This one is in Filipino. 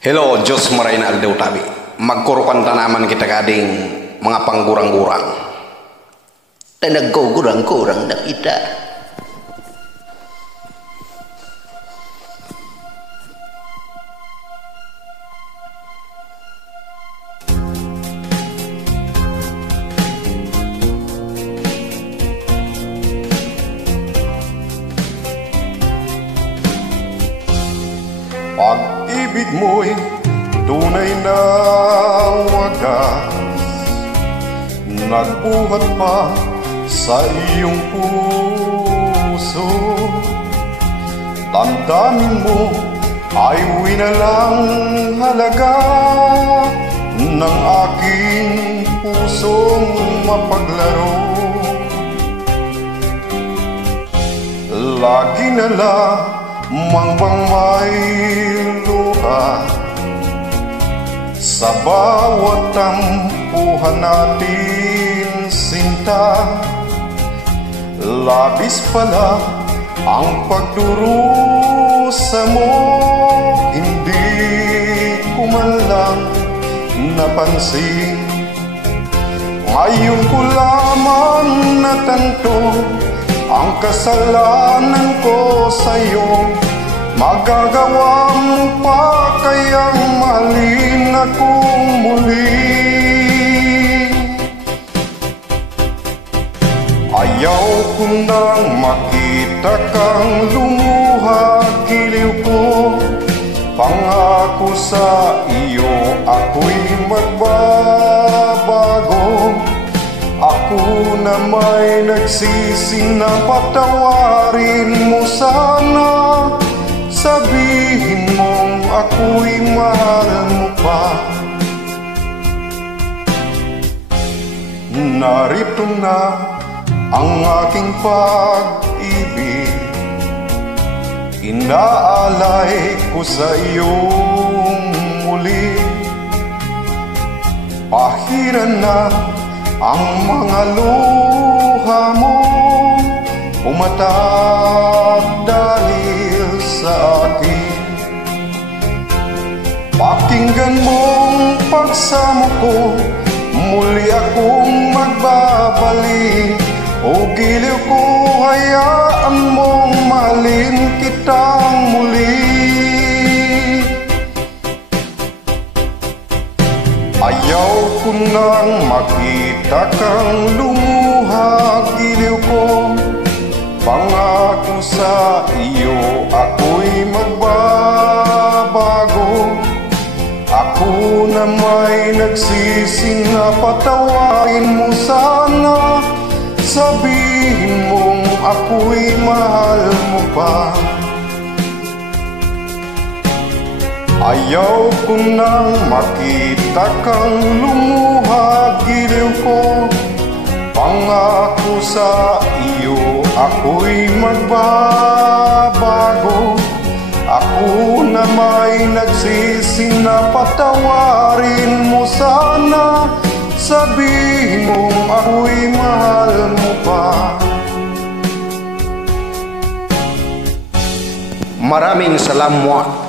Hello, Diyos maray na aldaw tabi. Magkurukan ta naman kita kading mga panggurang-gurang. Nagkugurang-gurang na kita. Pag-ibig mo'y tunay na wagas, nagbuhat pa sa iyong puso. Damdamin mo ay winalang halaga ng aking pusong mapaglaro. Lagi na lamang bang may luha sa bawat tampuhan natin, sinta. Labis pala ang pagdurusa mo, hindi ko man lang napansin. Ngayon ko lamang natanto ang kasalanan ko sa'yo. Magagawa mo pa kayang mahalin akong muli. Ayaw ko nang makita kang lumuha, giliw ko. Pangako sa iyo ako'y magbabago. Ako na may nagsisi na patawarin mo sana. Sabihin mong ako'y mahal mo pa. Narito na ang aking pag-ibig, inaalay ko sa iyong muli. Pahiran na ang mga luha mo, umatak dahil sa akin. Pakinggan mong pagsamo ko, muli akong magbabalik. O giliw ko, hayaan mong mahalin kitang muli. Ayaw ko nang makita kang lumuha, giliw ko. Pangako sa iyo ako'y magbabago. Ako na may nagsisi na patawarin mo sana. Sabihin mong ako'y mahal mo pa. Ayaw ko nang makita kang lumuha, giliw ko. Pangako sa iyo ako'y magbabago. Ako na may nagsisi na patawarin mo sana. Sabihin mong ako'y mahal mo pa. Maraming salamat